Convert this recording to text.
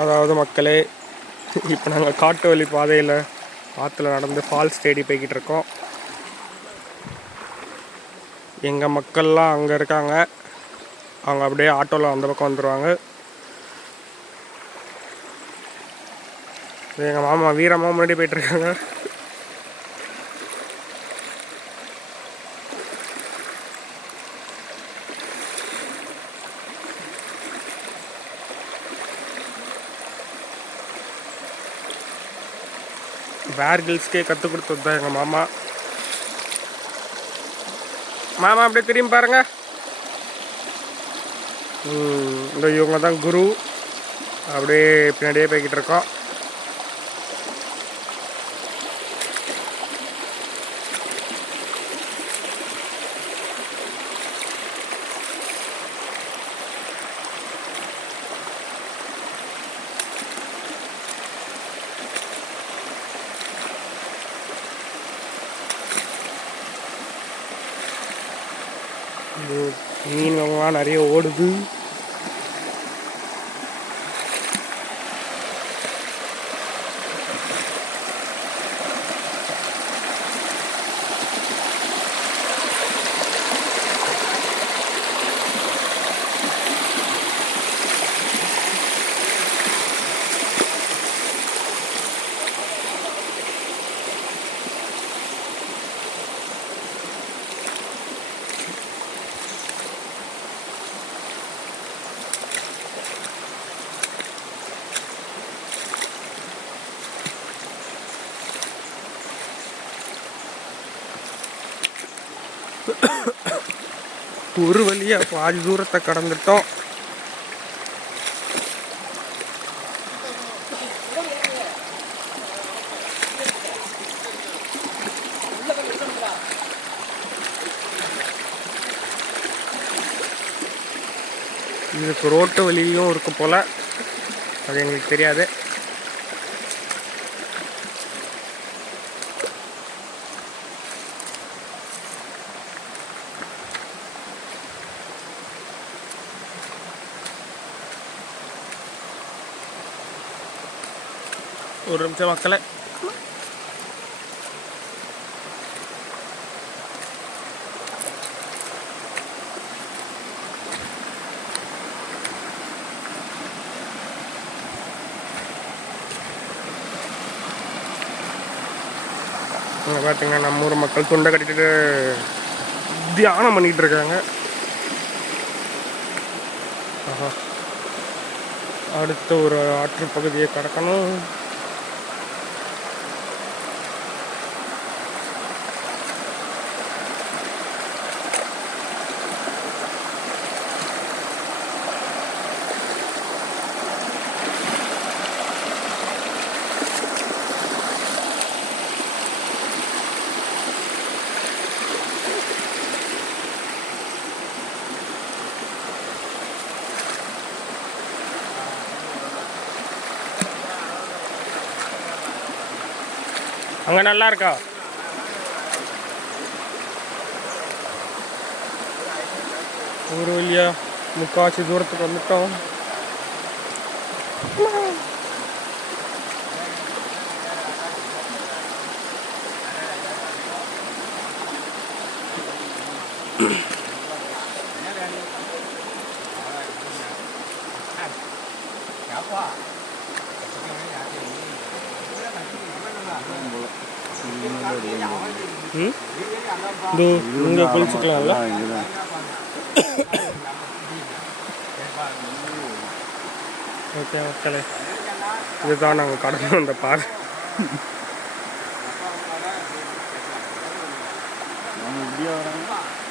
அதாவது மக்களே, இப்போ நாங்கள் காட்டு வழி பாதையில் ஆற்றுல நடந்து ஃபால்ஸ் தேடி போய்கிட்டு இருக்கோம். எங்கள் மக்கள்லாம் அங்கே இருக்காங்க. அவங்க அப்படியே ஆட்டோவில் அந்த பக்கம் வந்துடுவாங்க. எங்கள் மாமா வீரமா முன்னாடி போயிட்டுருக்காங்க. பேர் கில்ஸ்க்கே கற்றுக் கொடுத்தது தான் எங்கள் மாமா. மாமா அப்படியே திரும்பி பாருங்க. இந்த இவங்க தான் குரு. அப்படியே பின்னாடியே போய்கிட்டு இருக்கோம். மீன்கள்லாம் நிறைய ஓடுது. ஒரு வழியாக பாதி தூரத்தை கடந்துட்டோம். இதுக்கு ரோட்டு வழியும் இருக்கு போல், அது எங்களுக்கு தெரியாது. ஒரு நிமிஷம் மக்களை. இங்கே பார்த்தீங்கன்னா நம்ம ஊர் மக்கள் துண்டை கட்டிட்டு தியானம் பண்ணிகிட்டு இருக்காங்க. ஆஹா, அடுத்த ஒரு ஆற்று பகுதியை கடக்கணும். அங்கே நல்லா இருக்கா? ஒரு வழியா முக்கால்வாசி தூரத்துக்கு வந்துட்டோம். இங்கே குளிச்சுக்கலாம்ல. ஓகே மக்களே, இதுதான் நாங்கள் கடந்து வந்த பாதை. இப்படியே வராங்க.